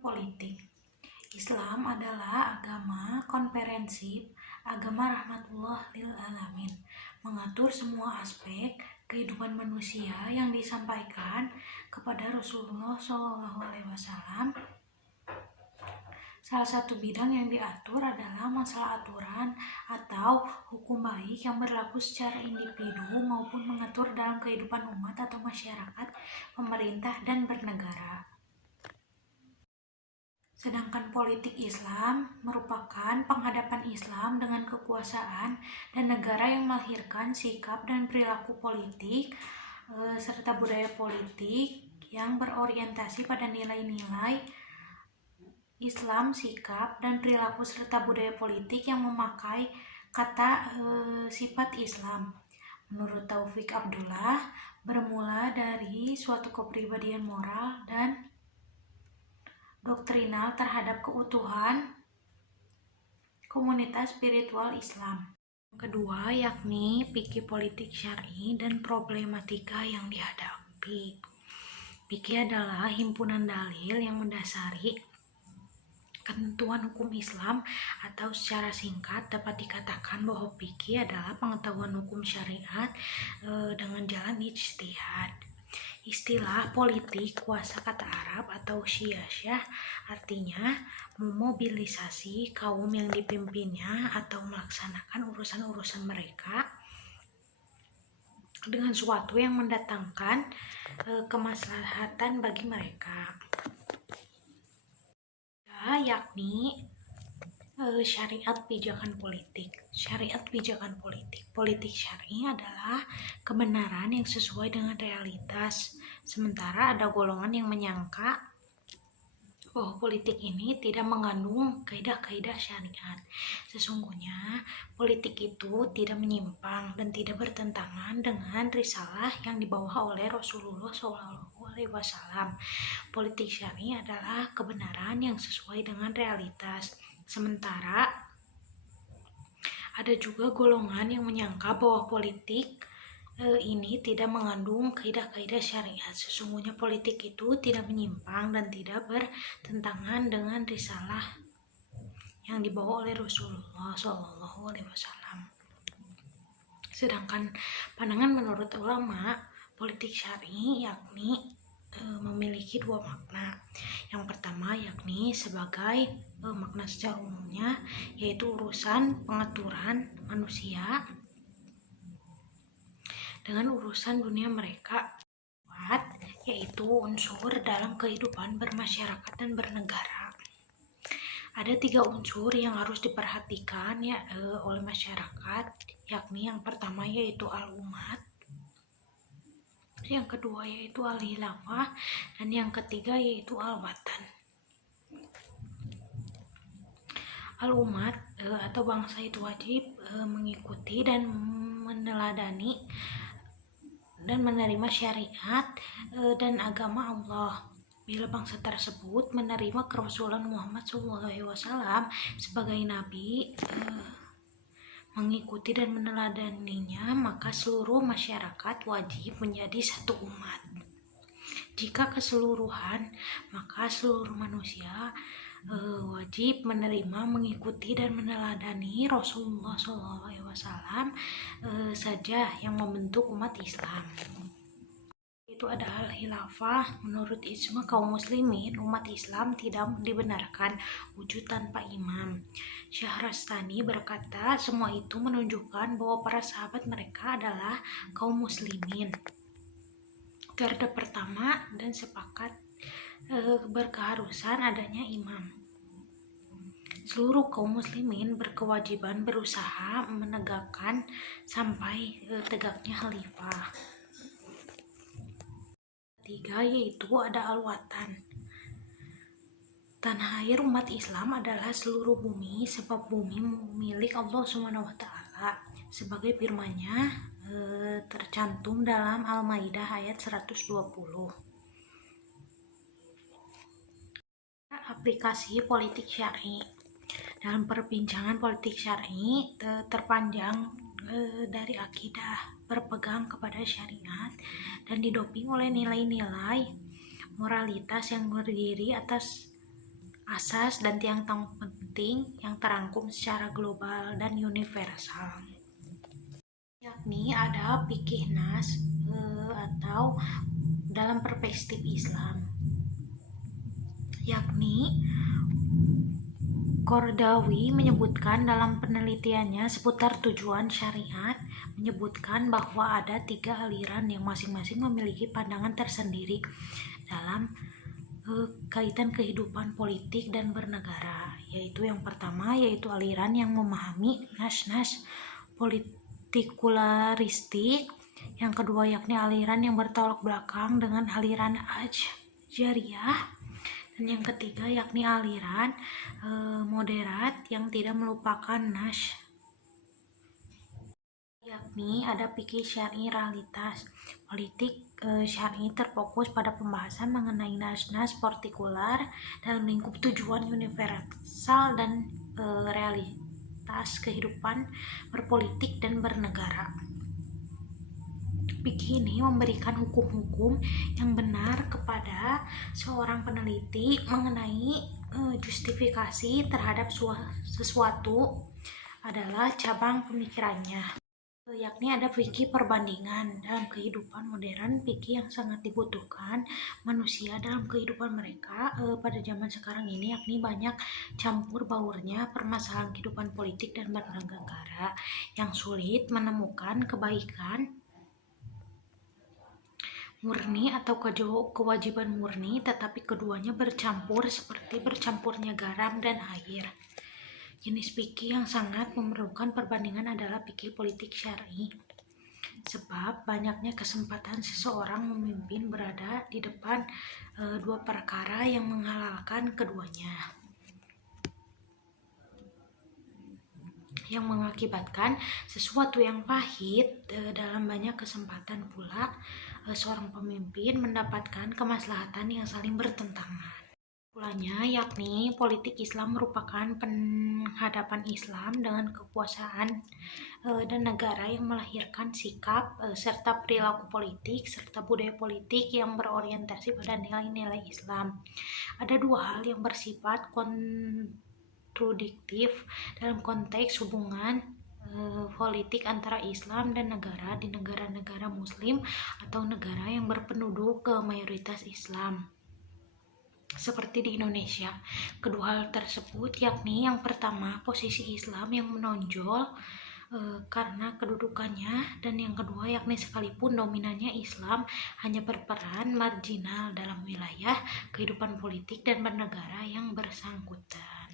Politik. Islam adalah agama komprehensif, agama rahmatullah lil alamin, mengatur semua aspek kehidupan manusia yang disampaikan kepada Rasulullah SAW. Salah satu bidang yang diatur adalah masalah aturan atau hukum baik yang berlaku secara individu maupun mengatur dalam kehidupan umat atau masyarakat, pemerintah, dan bernegara. Sedangkan politik Islam merupakan penghadapan Islam dengan kekuasaan dan negara yang melahirkan sikap dan perilaku politik serta budaya politik yang berorientasi pada nilai-nilai Islam, sikap dan perilaku serta budaya politik yang memakai kata sifat Islam. Menurut Taufik Abdullah, bermula dari suatu kepribadian moral dan doktrinal terhadap keutuhan komunitas spiritual Islam. Kedua, yakni fikih politik syar'i dan problematika yang dihadapi. Fikih adalah himpunan dalil yang mendasari ketentuan hukum Islam, atau secara singkat dapat dikatakan bahwa fikih adalah pengetahuan hukum syariat dengan jalan ijtihad. Istilah politik kuasa kata Arab atau syiasyah artinya memobilisasi kaum yang dipimpinnya atau melaksanakan urusan-urusan mereka dengan suatu yang mendatangkan kemaslahatan bagi mereka. Yakni syariat pijakan politik. Syariat pijakan politik. Politik syar'i adalah kebenaran yang sesuai dengan realitas. Sementara ada golongan yang menyangka bahwa politik ini tidak mengandung kaidah-kaidah syariat. Sesungguhnya politik itu tidak menyimpang dan tidak bertentangan dengan risalah yang dibawa oleh Rasulullah SAW. Politik syar'i adalah kebenaran yang sesuai dengan realitas. Sementara ada juga golongan yang menyangka bahwa politik ini tidak mengandung kaidah-kaidah syariat. Sesungguhnya politik itu tidak menyimpang dan tidak bertentangan dengan risalah yang dibawa oleh Rasulullah SAW. Sedangkan pandangan menurut ulama, politik syar'i yakni memiliki dua makna. Yang pertama yakni sebagai makna secara umumnya, yaitu urusan pengaturan manusia dengan urusan dunia mereka, yaitu unsur dalam kehidupan bermasyarakat dan bernegara. Ada 3 unsur yang harus diperhatikan oleh masyarakat, yakni yang pertama yaitu al-umat, yang kedua yaitu al-khilafah, dan yang ketiga yaitu al-watan. Al-umat atau bangsa itu wajib mengikuti dan meneladani dan menerima syariat dan agama Allah. Bila bangsa tersebut menerima kerasulan Muhammad SAW sebagai nabi, mengikuti dan meneladaninya, maka seluruh masyarakat wajib menjadi satu umat. Jika keseluruhan, maka seluruh manusia wajib menerima, mengikuti dan meneladani Rasulullah SAW saja yang membentuk umat Islam. Itu ada al-khilafah. Menurut ijma kaum muslimin, umat Islam tidak dibenarkan wujud tanpa imam. Syahrastani berkata, semua itu menunjukkan bahwa para sahabat mereka adalah kaum muslimin garda pertama dan sepakat berkeharusan adanya imam. Seluruh kaum muslimin berkewajiban berusaha menegakkan sampai tegaknya khalifah. Tiga yaitu ada al-watan. Tanah air umat Islam adalah seluruh bumi, sebab bumi milik Allah SWT. Sebagai firman-Nya tercantum dalam Al-Maidah ayat 120. Aplikasi politik syar'i. Dalam perbincangan politik syar'i terpanjang dari akidah berpegang kepada syariat dan didoping oleh nilai-nilai moralitas yang berdiri atas asas dan tiang-tiang penting yang terangkum secara global dan universal, yakni ada fikih nas atau dalam perspektif Islam, yakni Qaradawi menyebutkan dalam penelitiannya seputar tujuan syariat, menyebutkan bahwa ada 3 aliran yang masing-masing memiliki pandangan tersendiri dalam kaitan kehidupan politik dan bernegara, yaitu yang pertama yaitu aliran yang memahami nas-nas politikularistik, yang kedua yakni aliran yang bertolak belakang dengan aliran Ajariyah, dan yang ketiga yakni aliran moderat yang tidak melupakan nas, yakni ada fikih syar'i realitas. Politik syar'i terfokus pada pembahasan mengenai nas-nas partikular dalam lingkup tujuan universal dan realitas kehidupan berpolitik dan bernegara. Fikih ini memberikan hukum-hukum yang benar kepada seorang peneliti mengenai justifikasi terhadap sesuatu adalah cabang pemikirannya, yakni ada fikih perbandingan. Dalam kehidupan modern, fikih yang sangat dibutuhkan manusia dalam kehidupan mereka pada zaman sekarang ini, yakni banyak campur baurnya permasalahan kehidupan politik dan bernegara yang sulit menemukan kebaikan murni atau kewajiban murni, tetapi keduanya bercampur seperti bercampurnya garam dan air. Jenis fikih yang sangat memerlukan perbandingan adalah fikih politik syar'i, sebab banyaknya kesempatan seseorang memimpin berada di depan dua perkara yang menghalalkan keduanya, yang mengakibatkan sesuatu yang pahit. Dalam banyak kesempatan pula seorang pemimpin mendapatkan kemaslahatan yang saling bertentangan. Kesimpulannya, yakni politik Islam merupakan penghadapan Islam dengan kekuasaan dan negara yang melahirkan sikap serta perilaku politik serta budaya politik yang berorientasi pada nilai-nilai Islam. Ada 2 hal yang bersifat kontradiktif dalam konteks hubungan politik antara Islam dan negara di negara-negara Muslim atau negara yang berpenduduk mayoritas Islam, seperti di Indonesia. Kedua hal tersebut yakni yang pertama posisi Islam yang menonjol karena kedudukannya, dan yang kedua yakni sekalipun dominannya Islam hanya berperan marginal dalam wilayah kehidupan politik dan bernegara yang bersangkutan.